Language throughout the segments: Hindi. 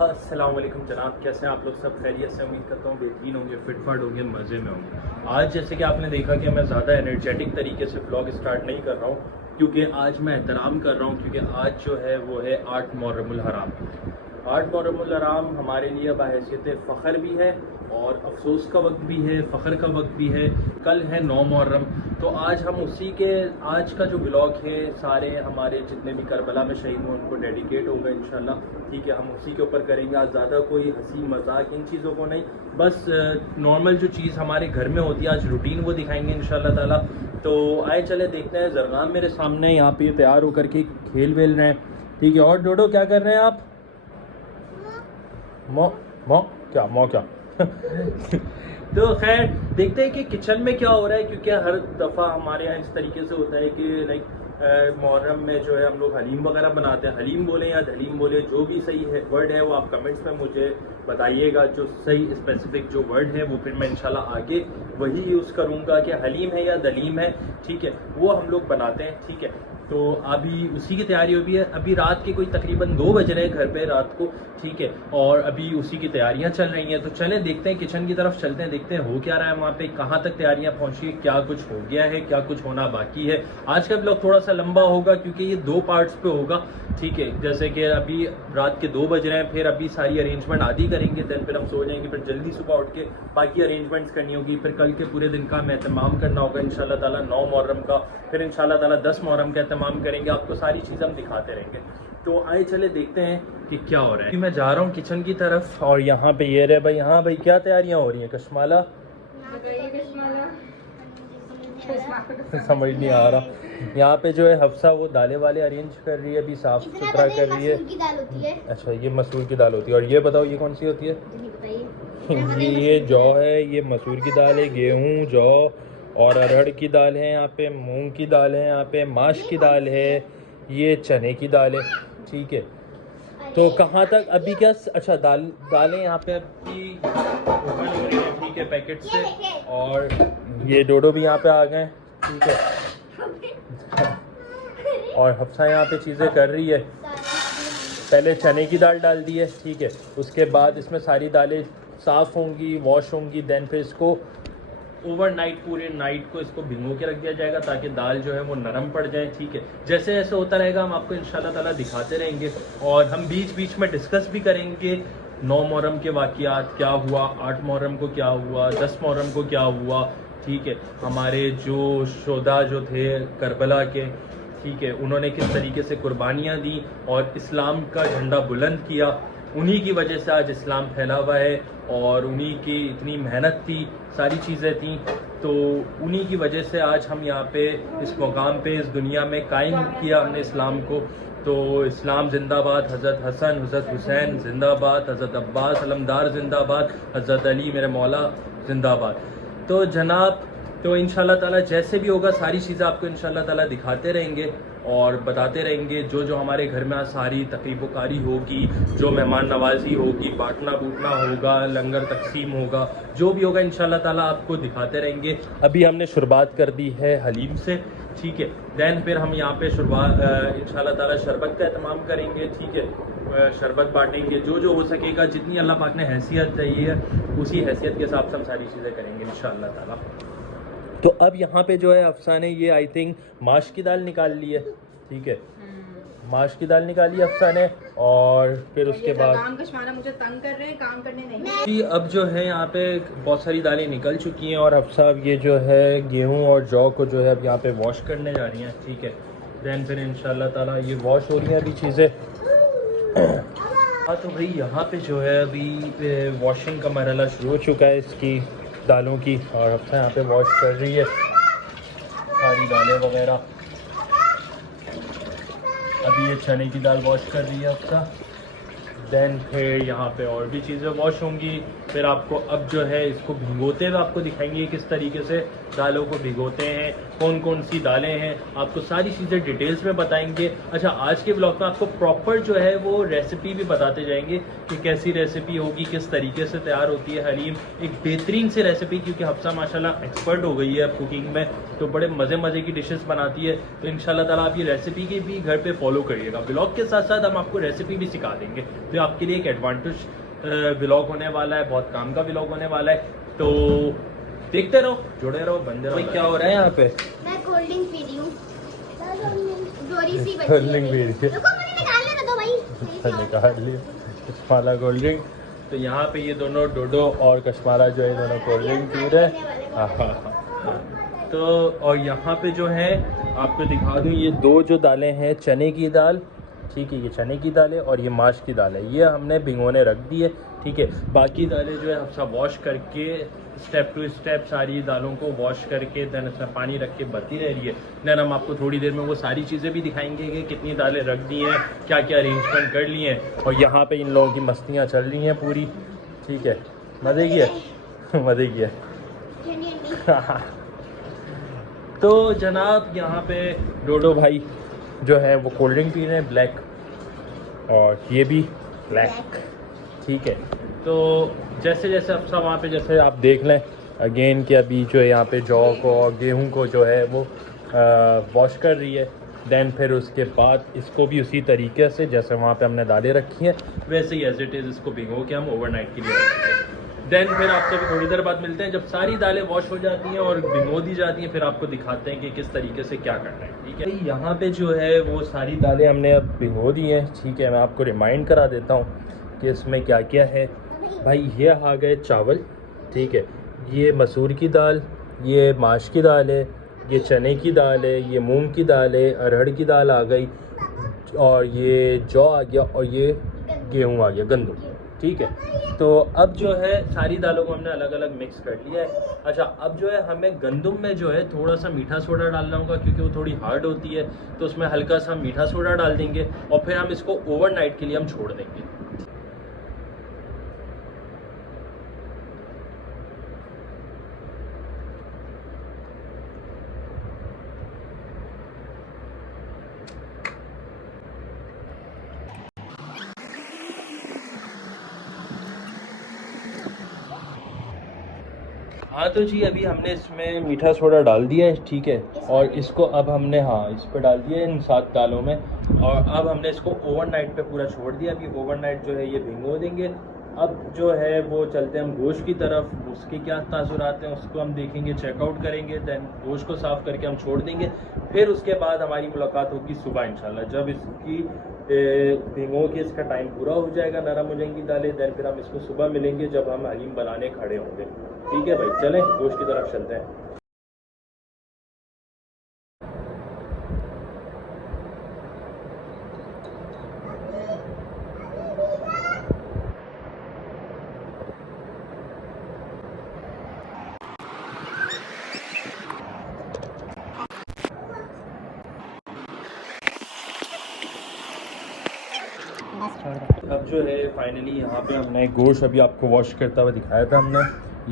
अस्सलाम वालेकुम जनाब, कैसे हैं आप लोग? सब खैरियत से? उम्मीद करता हूँ बेहतरीन होंगे, फिटफाट होंगे, मज़े में होंगे। आज जैसे कि आपने देखा कि मैं ज़्यादा एनर्जेटिक तरीके से ब्लॉग स्टार्ट नहीं कर रहा हूँ, क्योंकि आज मैं एहतराम कर रहा हूँ, क्योंकि आज जो है वो है 8 मुहर्रमुल हराम। 8 मुहर्रमुल हराम हमारे लिए बहैसियत फ़ख्र भी है और अफसोस का वक्त भी है, फ़ख्र का वक्त भी है। कल है 9 मुहर्रम, तो आज हम उसी के आज का जो ब्लॉग है सारे हमारे जितने भी करबला में शहीद हुए उनको डेडिकेट होगा इंशाल्लाह। ठीक है, हम उसी के ऊपर करेंगे। आज ज़्यादा कोई हंसी मजाक इन चीज़ों को नहीं, बस नॉर्मल जो चीज़ हमारे घर में होती है आज रूटीन वो दिखाएंगे इंशाल्लाह ताला। तो आए चले देखते हैं। जरगान मेरे सामने यहाँ पे तैयार होकर के खेल वेल रहे हैं। ठीक है, और डोडो क्या कर रहे हैं आप? मौ क्या तो खैर देखते हैं कि किचन में क्या हो रहा है, क्योंकि हर दफ़ा हमारे यहाँ इस तरीके से होता है कि लाइक मुहर्रम में जो है हम लोग हलीम वगैरह बनाते हैं। हलीम बोले या दलीम बोले, जो भी सही है वर्ड है वो आप कमेंट्स में मुझे बताइएगा। जो सही स्पेसिफिक जो वर्ड है वो फिर मैं इंशाल्लाह आगे वही यूज़ करूँगा कि हलीम है या दलीम है। ठीक है, वो हम लोग बनाते हैं। ठीक है, तो अभी उसी की तैयारी हो भी है। अभी रात के कोई तकरीबन 2 बज रहे हैं घर पे रात को। ठीक है, और अभी उसी की तैयारियां चल रही हैं। तो चलें देखते हैं, किचन की तरफ चलते हैं, देखते हैं हो क्या रहा है वहाँ पे, कहाँ तक तैयारियां पहुँची है, क्या कुछ हो गया है, क्या कुछ होना बाकी है। आज का ब्लॉग थोड़ा सा लंबा होगा क्योंकि ये 2 पार्ट्स पे होगा। ठीक है, जैसे कि अभी रात के 2 बज रहे हैं, फिर अभी सारी अरेंजमेंट आदि करेंगे, देन फिर हम सो जाएंगे, फिर जल्दी सुबह उठ के बाकी अरेंजमेंट्स करनी होगी, फिर कल के पूरे दिन का हमें एहतमाम करना होगा इंशाल्लाह ताला 9 मुहर्रम का, फिर इंशाल्लाह ताला 10 मुहर्रम का एहतमाम करेंगे। आपको सारी चीज़ हम दिखाते रहेंगे। तो आए चले देखते हैं कि क्या हो रहा है। मैं जा रहा हूँ किचन की तरफ और यहाँ पे ये रहे भाई। हाँ भाई, क्या तैयारियाँ हो रही हैं? कश्माला समझ नहीं आ रहा। यहाँ पे जो है हफ्सा वो दालें वाले अरेंज कर रही है, अभी साफ सुथरा कर रही है। दाल होती है। अच्छा, ये मसूर की दाल होती है। और ये बताओ ये कौन सी होती है? ये जौ है, ये मसूर की दाल है, गेहूँ, जौ और अरहर की दाल है, यहाँ पे मूंग की दाल है, यहाँ पे माश की दाल है, ये चने की दाल है। ठीक है, तो कहाँ तक अभी क्या? अच्छा, दालें यहाँ पे अभी ओपन हो रही है। ठीक है, पैकेट से। और ये डोडो भी यहाँ पे आ गए। ठीक है, और हफ्सा यहाँ पे चीज़ें कर रही है। पहले चने की दाल डाल दी है। ठीक है, उसके बाद इसमें सारी दालें साफ़ होंगी, वॉश होंगी, देन फिर इसको ओवरनाइट पूरे नाइट को इसको भिगो के रख दिया जाएगा ताकि दाल जो है वो नरम पड़ जाए। ठीक है, जैसे जैसे होता रहेगा हम आपको इंशाल्लाह ताला दिखाते रहेंगे और हम बीच बीच में डिस्कस भी करेंगे 9 मुहर्रम के वाक़यात क्या हुआ, 8 मुहर्रम को क्या हुआ, 10 मुहर्रम को क्या हुआ। ठीक है, हमारे जो शोधा जो थे करबला के, ठीक है, उन्होंने किस तरीके से कुर्बानियाँ दी और इस्लाम का झंडा बुलंद किया। उन्हीं की वजह से आज इस्लाम फैला हुआ है और उन्हीं की इतनी मेहनत थी, सारी चीज़ें थी, तो उन्हीं की वजह से आज हम यहाँ पे इस मुकाम पे इस दुनिया में कायम किया हमने इस्लाम को। तो इस्लाम जिंदाबाद, हज़रत हसन, हज़रत हुसैन जिंदाबाद, हज़रत अब्बास अलमदार जिंदाबाद, हज़रत अली मेरे मौला जिंदाबाद। तो जनाब, तो इंशाल्लाह ताला जैसे भी होगा सारी चीज़ें आपको इंशाल्लाह ताला दिखाते रहेंगे और बताते रहेंगे। जो जो हमारे घर में आज सारी तकरीबकारी होगी, जो मेहमान नवाजी होगी, बांटना बूटना होगा, लंगर तकसीम होगा, जो भी होगा इंशाल्लाह ताला आपको दिखाते रहेंगे। अभी हमने शुरुआत कर दी है हलीम से। ठीक है, दैन फिर हम यहाँ पे शुरुआत इंशाल्लाह ताला शरबत का एहतमाम करेंगे। ठीक है, शरबत बांटेंगे, जो जो हो सकेगा, जितनी अल्लाह पाक ने हैसियत चाहिए है उसी हैसियत के हिसाब से हम सारी चीज़ें करेंगे इंशाल्लाह ताला। तो अब यहाँ पे जो है अफसा ने ये आई थिंक माश की दाल निकाल ली है। ठीक है, माश की दाल निकाली अफसा ने और फिर उसके बाद मुझे तंग कर रहे हैं, काम करने नहीं जी। अब जो है यहाँ पे बहुत सारी दालें निकल चुकी हैं और अफसा अब ये जो है गेहूँ और जौ को जो है अब यहाँ पे वॉश करने जा रही हैं। ठीक है, दैन फिर इंशाल्लाह ताला ये वॉश हो रही हैं अभी चीज़ें। हाँ, तो भाई यहाँ पे जो है अभी वॉशिंग का मरहला शुरू हो चुका है इसकी दालों की, और अब यहाँ पे वॉश कर रही है सारी दालें वगैरह। अभी ये चने की दाल वॉश कर रही है अब। दैन फिर यहाँ पे और भी चीज़ें वॉश होंगी। फिर आपको अब जो है इसको भिगोते हुए आपको दिखाएंगे किस तरीके से दालों को भिगोते हैं, कौन कौन सी दालें हैं, आपको सारी चीज़ें डिटेल्स में बताएंगे। अच्छा, आज के ब्लॉग में आपको प्रॉपर जो है वो रेसिपी भी बताते जाएंगे कि कैसी रेसिपी होगी, किस तरीके से तैयार होती है हलीम। एक बेहतरीन से रेसिपी, क्योंकि हफ्सा माशाल्लाह एक्सपर्ट हो गई है अब कुकिंग में, तो बड़े मज़े की डिशेस बनाती है। तो इंशाल्लाह ताला आप ये रेसिपी की भी घर पर फॉलो करिएगा। ब्लॉग के साथ साथ हम आपको रेसिपी भी सिखा देंगे। तो आपके लिए एक एडवांटेज व्लॉग होने वाला है, बहुत काम का व्लॉग होने वाला है। तो देखते रहो, जुड़े रहो, बंदे रहो। क्या हो रहा है यहाँ पे? मैं कोल्ड ड्रिंक पी रही हूँ। जोरी सी बची कोल्ड ड्रिंक पी रही है। रुको, मुझे निकालने दो भाई। निकाल लिया कश्माला कोल्ड ड्रिंक। तो यहाँ पे ये दोनों डोडो और कश्माला जो है दोनों कोल्ड ड्रिंक पी रहे हैं। हाँ। तो और यहाँ पे जो है आपको दिखा दूँ, ये दो जो दालें हैं चने की दाल, ठीक है, ये चने की दाल है और ये माश की दाल है, ये हमने भिगोने रख दी है, ठीक है। बाकी दालें जो है हफ्सा वॉश करके स्टेप टू स्टेप सारी दालों को वॉश करके देन इसमें पानी रख के बती रह रही है। देन हम आपको थोड़ी देर में वो सारी चीज़ें भी दिखाएंगे कि कितनी दालें रख दी हैं, क्या क्या अरेंजमेंट कर लिए हैं। और यहाँ पे इन लोगों की मस्तियाँ चल रही हैं पूरी, ठीक है। मज़े की है मज़े की है। तो जनाब यहाँ पे डोडो भाई जो है वो कोल्ड ड्रिंक पी रहे हैं ब्लैक, और ये भी ब्लैक, ठीक है। तो जैसे जैसे अफसा वहाँ पे जैसे आप देख लें अगेन कि अभी जो है यहाँ पे जौ को और गेहूं को जो है वो वॉश कर रही है। देन फिर उसके बाद इसको भी उसी तरीके से जैसे वहाँ पे हमने दालें रखी हैं वैसे ही एज इट इज़ इसको भिगो के हम ओवरनाइट के लिए रखेंगे। देन फिर आपसे भी थोड़ी देर बाद मिलते हैं जब सारी दालें वॉश हो जाती हैं और भिगो दी जाती हैं, फिर आपको दिखाते हैं कि किस तरीके से क्या करना है, ठीक है। यहाँ पे जो है वो सारी दालें हमने अब भिगो दी हैं, ठीक है। मैं आपको रिमाइंड करा देता हूँ कि इसमें क्या क्या है। भाई ये आ गए चावल, ठीक है, ये मसूर की दाल, ये माश की दाल है, ये चने की दाल है, ये मूंग की दाल है, अरहर की दाल आ गई, और ये जौ आ गया, और ये गेहूँ आ गया, गंदम, ठीक है। तो अब जो है सारी दालों को हमने अलग अलग मिक्स कर लिया है। अच्छा, अब जो है हमें गंदम में जो है थोड़ा सा मीठा सोडा डालना होगा क्योंकि वो थोड़ी हार्ड होती है, तो उसमें हल्का सा मीठा सोडा डाल देंगे और फिर हम इसको ओवरनाइट के लिए हम छोड़ देंगे। हाँ तो जी अभी हमने इसमें मीठा सोडा डाल दिया है, ठीक है। और इसको अब हमने इस पर डाल दिया है इन 7 दालों में, और अब हमने इसको ओवरनाइट पे पूरा छोड़ दिया। अभी ओवरनाइट जो है ये भिगो देंगे। अब जो है वो चलते हैं हम गोश्त की तरफ, उसके क्या तासुरात हैं उसको हम देखेंगे, चेकआउट करेंगे। देन गोश्त को साफ़ करके हम छोड़ देंगे। फिर उसके बाद हमारी मुलाकात होगी सुबह इंशाल्लाह, जब इसकी भिगो के इसका टाइम पूरा हो जाएगा, नरम हो जाएंगी दालें। देन फिर हम इसको सुबह मिलेंगे जब हम हलीम बनाने खड़े होंगे, ठीक है भाई। चलें गोश्त की तरफ चलते हैं। अब जो है फाइनली यहाँ पे हमने गोश्त अभी आपको वॉश करता हुआ दिखाया था हमने।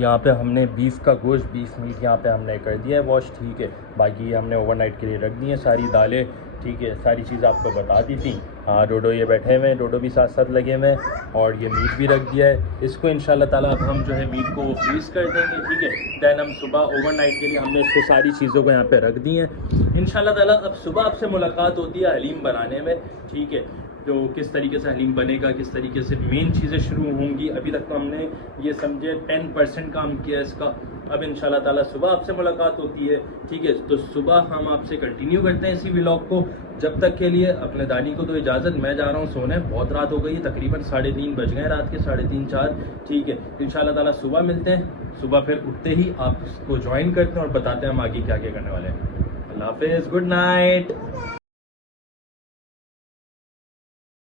यहाँ पे हमने बीफ का गोश्त, बीफ मीट यहाँ पे हमने कर दिया है वॉश, ठीक है। बाकी हमने ओवरनाइट के लिए रख दी है सारी दालें, ठीक है। सारी चीज़ आपको बता दी थी। हाँ डोडो ये बैठे हुए हैं, डोडो भी साथ साथ लगे हुए हैं, और ये मीट भी रख दिया है। इसको इंशाल्लाह ताला अब हम जो है मीट को फ्रीज़ कर देंगे, ठीक है। दैन हम सुबह ओवरनाइट के लिए हमने इसको सारी चीज़ों को यहाँ पे रख दी हैं। इंशाल्लाह ताला अब सुबह आपसे मुलाकात होती है हलीम बनाने में, ठीक है। तो किस तरीके से हलीम बनेगा, किस तरीके से मेन चीज़ें शुरू होंगी। अभी तक तो हमने ये समझे 10% काम किया इसका। अब इंशाल्लाह ताला सुबह आपसे मुलाकात होती है, ठीक है। तो सुबह हम आपसे कंटिन्यू करते हैं इसी व्लॉग को। जब तक के लिए अपने दानी को तो इजाज़त, मैं जा रहा हूँ सोने, बहुत रात हो गई है, तकरीबन 3:30 बज गए रात के, 3:30-4, ठीक है। इंशाल्लाह ताला सुबह मिलते हैं। सुबह फिर उठते ही आप इसको ज्वाइन करते हैं और बताते हैं हम आगे क्या क्या करने वाले हैं। अल्लाह हाफिज़, गुड नाइट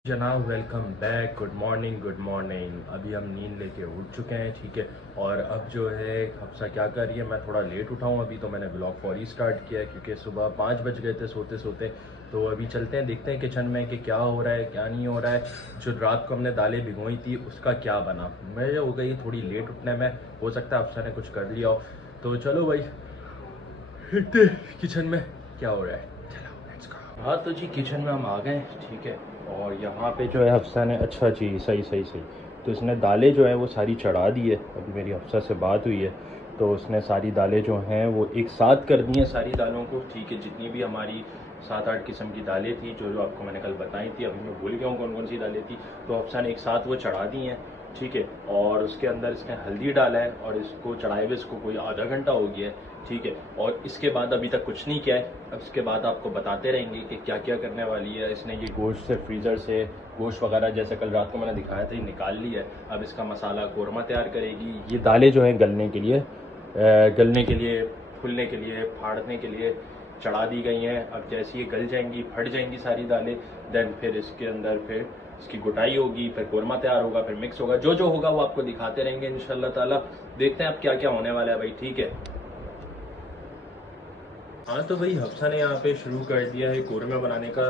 जनाब, welcome back. Good morning, good morning. अभी हम नींद लेके उठ चुके हैं, ठीक है। और अब जो है हफ्सा क्या कर रही है, मैं थोड़ा लेट उठाऊँ अभी, तो मैंने ब्लॉग फौरी स्टार्ट किया है क्योंकि सुबह 5 बज गए थे सोते सोते। तो अभी चलते हैं, देखते हैं किचन में कि क्या हो रहा है क्या नहीं हो रहा है। जो रात को हमने दालें भिगोई थी उसका क्या बना। मैं हो गई थोड़ी लेट उठने में, हो सकता है अफसा ने कुछ कर लिया हो। तो चलो भाई देखते किचन में क्या हो रहा है। चलो लेट्स गो। हाँ तो जी किचन में हम आ गए, ठीक है। और यहाँ पे जो है हफ्सा ने, अच्छा जी सही सही सही, तो इसने दालें जो है वो सारी चढ़ा दी है। अभी मेरी हफ्सा से बात हुई है तो उसने सारी दालें जो हैं वो एक साथ कर दी हैं सारी दालों को, ठीक है। जितनी भी हमारी 7-8 किस्म की दालें थी जो आपको मैंने कल बताई थी। अभी मैं भूल गया हूँ कौन कौन सी दालें थी। तो हफ्सा ने एक साथ वो चढ़ा दी हैं, ठीक है। और उसके अंदर इसने हल्दी डाला है और इसको चढ़ाए हुए इसको कोई आधा घंटा हो गया है, ठीक है। और इसके बाद अभी तक कुछ नहीं किया है। अब इसके बाद आपको बताते रहेंगे कि क्या क्या करने वाली है। इसने ये गोश्त से फ्रीज़र से गोश्त वगैरह जैसे कल रात को मैंने दिखाया था ये निकाल लिया है। अब इसका मसाला कोरमा तैयार करेगी। ये दालें जो हैं गलने के लिए फूलने के लिए, फाड़ने के लिए चढ़ा दी गई हैं। अब जैसे ये गल जाएंगी, फट जाएंगी सारी दालें, देन फिर इसके अंदर फिर इसकी गुटाई होगी, फिर कोरमा तैयार होगा, फिर मिक्स होगा। जो जो होगा वो आपको दिखाते रहेंगे इंशाल्लाह ताला। देखते हैं अब क्या क्या होने वाला है भाई, ठीक है। हाँ तो भाई हफ्सा ने यहाँ पे शुरू कर दिया है कोरमा बनाने का,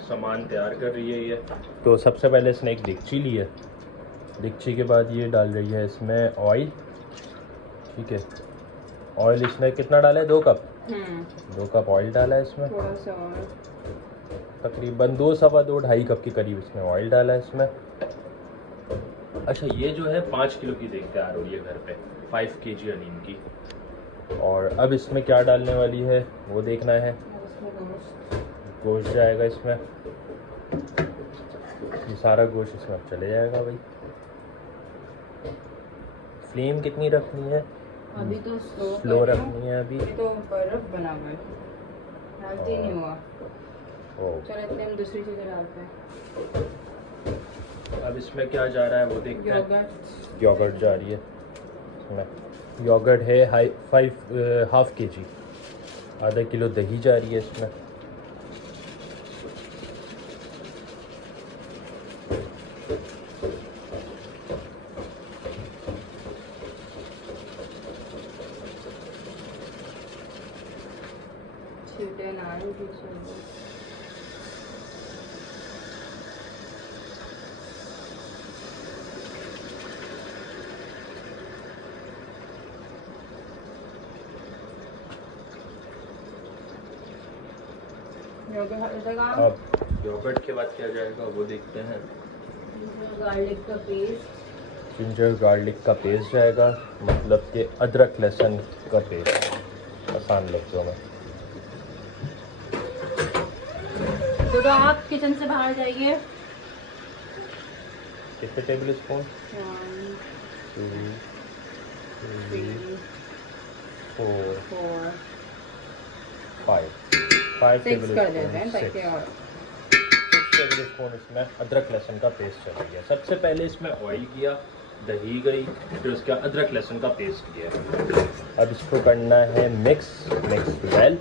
सामान तैयार कर रही है ये। तो सबसे पहले इसने एक देगची ली है। देगची के बाद ये डाल रही है इसमें ऑयल, ठीक है। ऑयल इसने कितना डाला है? 2 कप। 2 कप ऑयल डाला है इसमें। थोड़ा सा और तकरीबन 2 सवा 2 ढाई कप के करीब इसमें ऑयल डाला है इसमें। अच्छा ये जो है 5 किलो की देग तैयार हो रही है घर पे, 5 kg अनीम की। और अब इसमें क्या डालने वाली है वो देखना है। गोश्त जाएगा इसमें, ये सारा गोश्त इसमें अब चले जाएगा भाई। फ्लेम कितनी रखनी है? अभी तो स्लो रखनी है अभी। तो बर्फ बना हुआ है, डालते नहीं हुआ। ओ चलो इतने हम दूसरी चीज़ें डालते हैं। अब इसमें क्या जा रहा है वो देखते हैं। योगर्ट योगर्ट जा रही है इसमें। योगर्ट है हाफ kg, आधा किलो दही जा रही है इसमें। छीटे नान की चाहिए। अब योगर्ट के बाद क्या जाएगा वो देखते हैं। गार्लिक का पेस्ट, जिंजर गार्लिक का पेस्ट जाएगा, मतलब कि अदरक लहसुन का पेस्ट, आसान लफ्ज़ों में। तो आप किचन से बाहर जाइए। कितने टेबल स्पून? 1 2 3 3 4 4 5 6 टेबल कर देते हैं ताकि स्पून। और 6 टेबल स्पून इसमें अदरक लहसुन का पेस्ट चला गया। सबसे पहले इसमें ऑयल किया, दही गई, फिर उसके बाद अदरक लहसुन का पेस्ट किया। अब इसको करना है मिक्स वेल।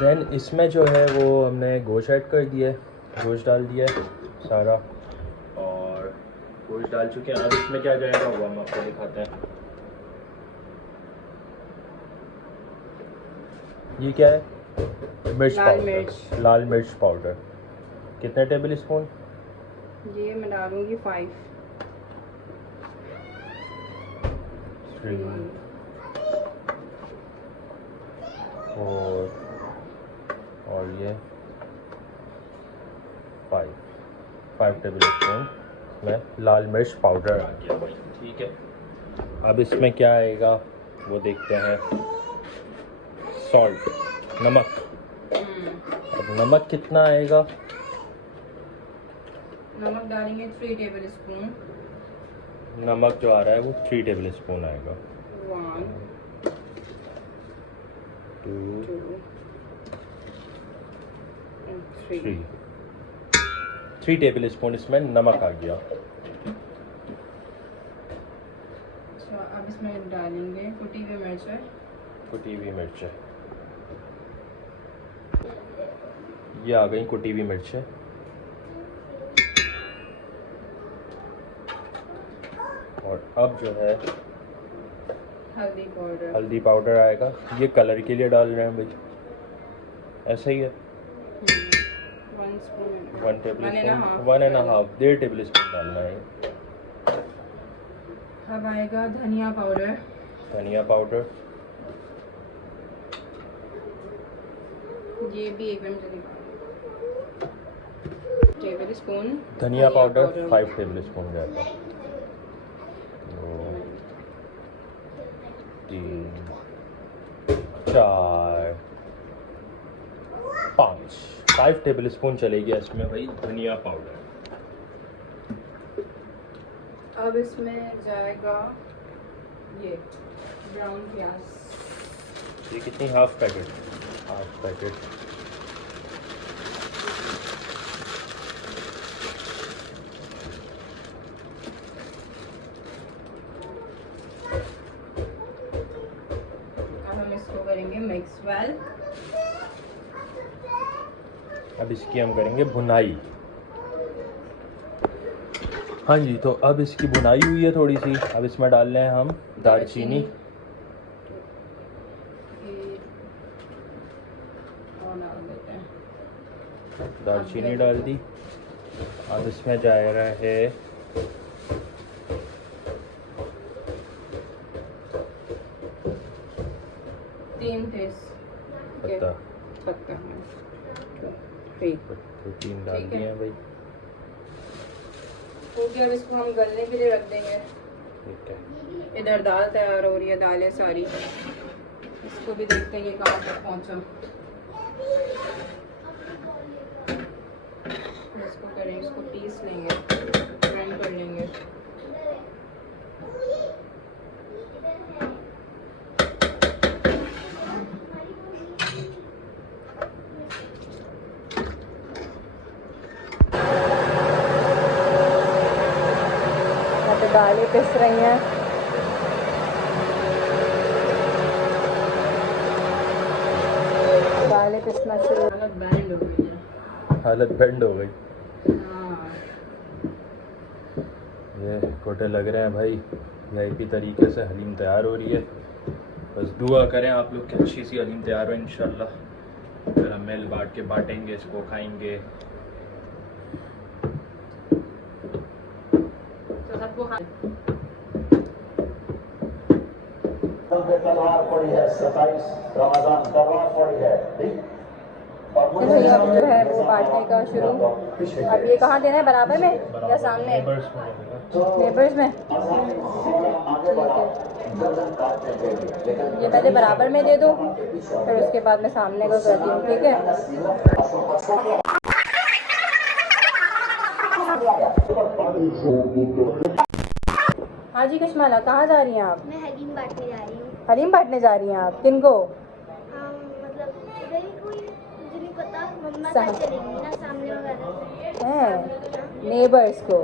देन इसमें जो है वो हमने गोश्त ऐड कर दिया है, गोश्त डाल दिया है सारा, और गोश्त डाल चुके हैं। अब इसमें क्या जाएगा वो हम आपको दिखाते हैं। ये क्या है? मिर्च पाउडर, लाल मिर्च पाउडर। कितने टेबल स्पून? ये मैं डालूंगी 5 3 4 और ये 5 टेबल स्पून में लाल मिर्च पाउडर आ गया भाई, ठीक है। अब इसमें क्या आएगा वो देखते हैं। सॉल्ट, नमक। अब नमक कितना आएगा? नमक डालेंगे 3 टेबल स्पून। नमक जो आ रहा है वो 3 टेबल स्पून आएगा। 1 2 2 3 3 टेबल स्पून इसमें नमक आ गया। अच्छा अब इसमें डालेंगे कुटी हुई मिर्च है। कुटी हुई मिर्च है, ये आ गई कुटी हुई मिर्च है। और अब जो है हल्दी पाउडर आएगा। ये कलर के लिए डाल रहे हैं भाई, ऐसा ही है। 1 spoon 1 table spoon, 1.5 1.5 table spoon डालना है। अब आएगा धनिया पाउडर। धनिया पाउडर, ये भी 1 चमचा। टेबल स्पून धनिया पाउडर 5 टेबल स्पून जाता है। 2 3 4 5 टेबल स्पून चलेगी इसमें भाई धनिया पाउडर। अब इसमें जाएगा ये ब्राउन प्याज। ये कितनी हाफ पैकेट। अब हम इसको करेंगे मिक्स वेल। अब इसकी हम करेंगे भुनाई। हाँ जी, तो अब इसकी भुनाई हुई है थोड़ी सी। अब इसमें डाल रहे हैं हम दालचीनी। दालचीनी डाल दी। अब इसमें जा रहा है पत्ता तो 3 डाल दिए हैं भाई। हो गया। अब इसको हम गलने के लिए रख देंगे। ठीक है। इधर दाल तैयार हो रही है, दाल है सारी। इसको भी देखते हैं ये कहाँ तक पहुँचा। इसको करेंगे, इसको पीस लेंगे, ग्राइंड कर लेंगे। दालें पिस रही हैं। दालें पिसना शुरू। हालत बैंड हो गई। हाँ। ये कोटे लग रहे हैं भाई। वीआईपी तरीके से हलीम तैयार हो रही है। बस दुआ करें आप लोग की अच्छी सी हलीम तैयार हो इंशाल्लाह। फिर हम मिल बांट के बांटेंगे, इसको खाएंगे। तलवार पड़ी है 27 रमजान तलवार पड़ी है। अब जो है वो बांटने का शुरू। अब ये कहाँ देना है, बराबर में या सामने? नेबर्स में। ठीक है, ये पहले बराबर में दे दो, फिर उसके बाद मैं सामने का करती हूँ। ठीक है। हाँ जी कश्माला, कहाँ जा रही हैं आप? मैं हलीम बांटने जा रही हूँ। हलीम बांटने जा रही हैं आप? किनको? मतलब इधर ही कोई, मुझे नहीं पता। मम्मा साथ साथ चलेंगी ना, सामने वगैरह हैं नेबर्स को।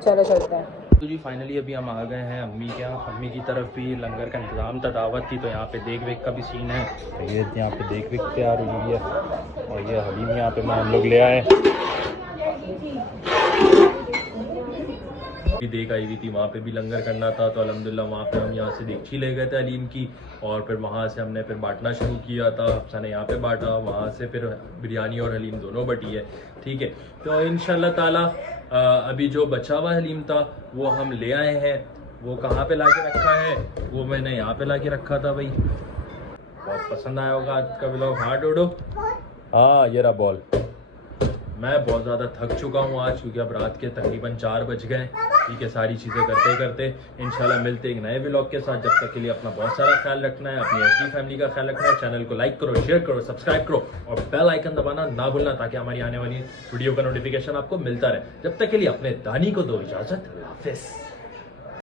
चलो चलते हैं। तो जी फाइनली अभी हम आ गए हैं अम्मी के यहाँ। अम्मी की तरफ भी लंगर का इंतज़ाम था, दावत थी, तो यहाँ पे देख वेख का भी सीन है। तो ये यहाँ पे देख वेख तैयार हुई है और ये हलीम यहाँ पे हम लोग ले आए। देख आई हुई थी, वहाँ पे भी लंगर करना था, तो अल्हम्दुलिल्लाह वहाँ पे हम यहाँ से देखी ले गए थे हलीम की। और फिर वहाँ से हमने फिर बांटना शुरू किया था। हफ्सा ने यहाँ पे बांटा, वहाँ से फिर बिरयानी और हलीम दोनों बटी है। ठीक है, तो इंशाल्लाह ताला अभी जो बचा हुआ हलीम था वो हम ले आए हैं। वो कहाँ पे ला के रखा है, वो मैंने यहाँ पे ला के रखा था भाई। बहुत पसंद आया होगा आज का व्लॉग। हाँ डोडो, हाँ ये रहा बॉल। मैं बहुत ज़्यादा थक चुका हूँ आज, क्योंकि अब रात के तकरीबन 4 बज गए। ठीक है, सारी चीज़ें करते करते इंशाल्लाह मिलते एक नए व्लॉग के साथ। जब तक के लिए अपना बहुत सारा ख्याल रखना है, अपनी एचडी फैमिली का ख्याल रखना है। चैनल को लाइक करो, शेयर करो, सब्सक्राइब करो और बेल आइकन दबाना ना भूलना, ताकि हमारी आने वाली वीडियो का नोटिफिकेशन आपको मिलता रहे। जब तक के लिए अपने दानी को दो इजाज़त। हाफिज़।